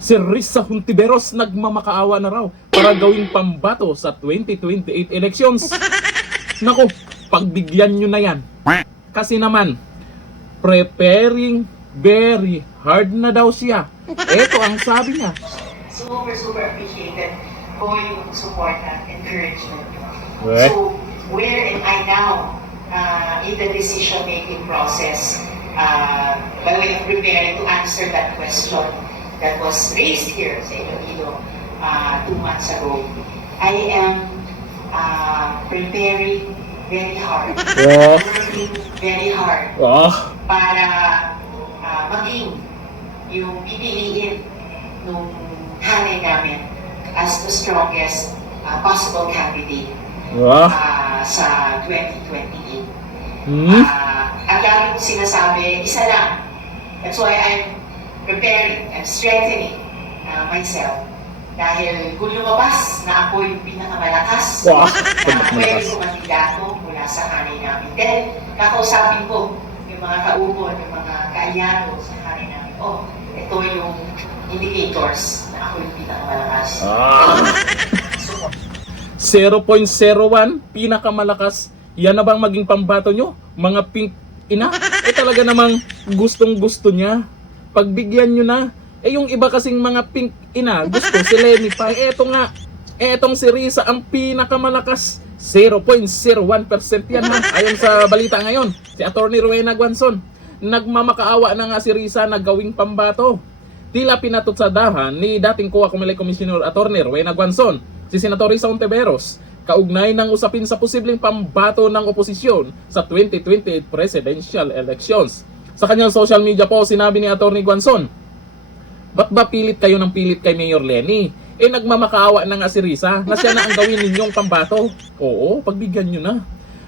Si Risa Hontiveros nagmamakaawa na raw para gawing pambato sa 2028 elections. Nako, pagbigyan nyo na yan. Kasi naman, preparing very hard na daw siya. Ito ang sabi niya. Super appreciated po yung support at encouragement. What? So, where am I now in the decision-making process by way of preparing to answer that question that was raised here sa Iloilo 2 months ago? I am preparing very hard, working very hard para maging yung pipiliin nung hanay namin as the strongest possible candidate sa 2028. Ang lagi kong sinasabi, isa lang. That's why I'm preparing and strengthening myself. Dahil kung lumabas na ako yung pinakamalakas na pwede kumandidato mula sa hanay namin, then kakausapin ko yung mga kaupon, yung mga kaalyado sa hanay namin. Oh, ito yung indicators na ako yung pinakamalakas. 0.01, pinakamalakas. Yan na bang maging pambato nyo? Mga pink ina? Talaga namang gustong-gusto niya. Pagbigyan nyo na. Yung iba kasing mga pink ina, gusto si Lenny pa. Eto nga, etong si Risa ang pinakamalakas. 0.01% yan ha. Ayon sa balita ngayon, si Atty. Rowena Guanzon, nagmamakaawa na nga si Risa na gawing pambato. Tila pinatutsadahan ni dating COA Comelec Commissioner Atty. Rowena Guanzon, si Senator Risa Hontiveros, kaugnay ng usapin sa posibleng pambato ng oposisyon sa 2028 presidential elections. Sa kanyang social media po, sinabi ni Atty. Guanzon, ba't ba pilit kayo ng pilit kay Mayor Lenny? Nagmamakaawa na nga si Risa na siya na ang gawin ninyong pambato. Oo, pagbigyan nyo na.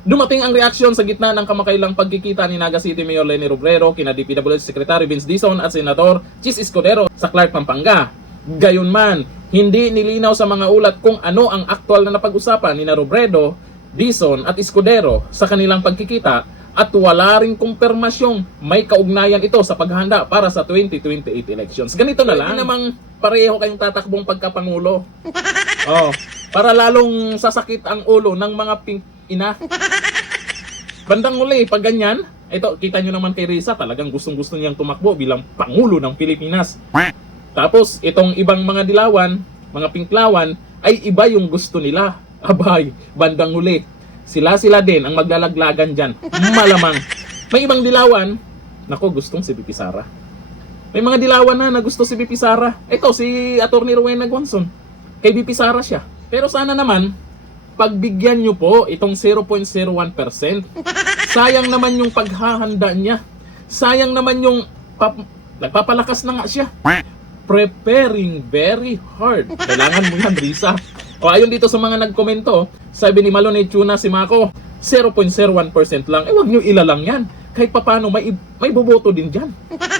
Dumating ang reaksyon sa gitna ng kamakailang pagkikita ni Naga City Mayor Leni Robredo, kina DPWH Secretary Vince Dizon at Senator Chis Escudero sa Clark, Pampanga. Gayunman, hindi nilinaw sa mga ulat kung ano ang aktual na napag-usapan ni Robredo, Dizon at Escudero sa kanilang pagkikita, at wala ring kumpirmasyong may kaugnayan ito sa paghahanda para sa 2028 elections. Ganito na lang. Hindi namang pareho kayong tatakbong pagkapangulo. Para lalong sasakit ang ulo ng mga pink ina. Bandang uli, pag ganyan, ito, kita nyo naman kay Risa, talagang gustong-gusto niyang tumakbo bilang Pangulo ng Pilipinas. Tapos, itong ibang mga dilawan, mga pinklawan, ay iba yung gusto nila. Abay, bandang uli, sila din ang maglalaglagan dyan. Malamang. May ibang dilawan, nako, gustong si BP Sara. May mga dilawan na gusto si BP Sara. Ito, si Atty. Rowena Guanzon. Kay BP Sara siya. Pero sana naman, pagbigyan nyo po itong 0.01%. Sayang naman yung paghahanda niya. Sayang naman yung nagpapalakas na nga siya. Preparing very hard. Kailangan mo yan, Risa. Ayon dito sa mga nagkomento, sabi ni Malone Tuna si Mako, 0.01% lang. Wag nyo ilalang yan. Kahit papano may boboto din dyan.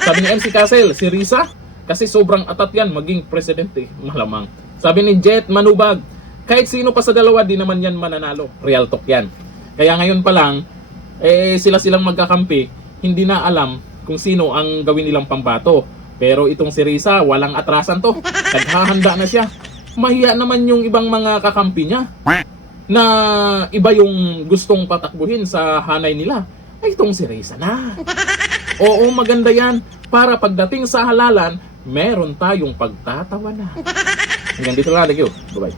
Sabi ni MC Castle, si Risa, kasi sobrang atat yan maging presidente. Malamang. Sabi ni Jet Manubag, kahit sino pa sa dalawa, di naman yan mananalo. Real talk yan. Kaya ngayon pa lang, sila-silang magkakampi, hindi na alam kung sino ang gawin nilang pambato. Pero itong si Risa, walang atrasan to. Naghahanda na siya. Mahiya naman yung ibang mga kakampi niya na iba yung gustong patakbuhin sa hanay nila. Ay, itong si Risa na. Oo, maganda yan. Para pagdating sa halalan, meron tayong pagtatawanan. Hanggang dito lang. Thank you. Bye-bye.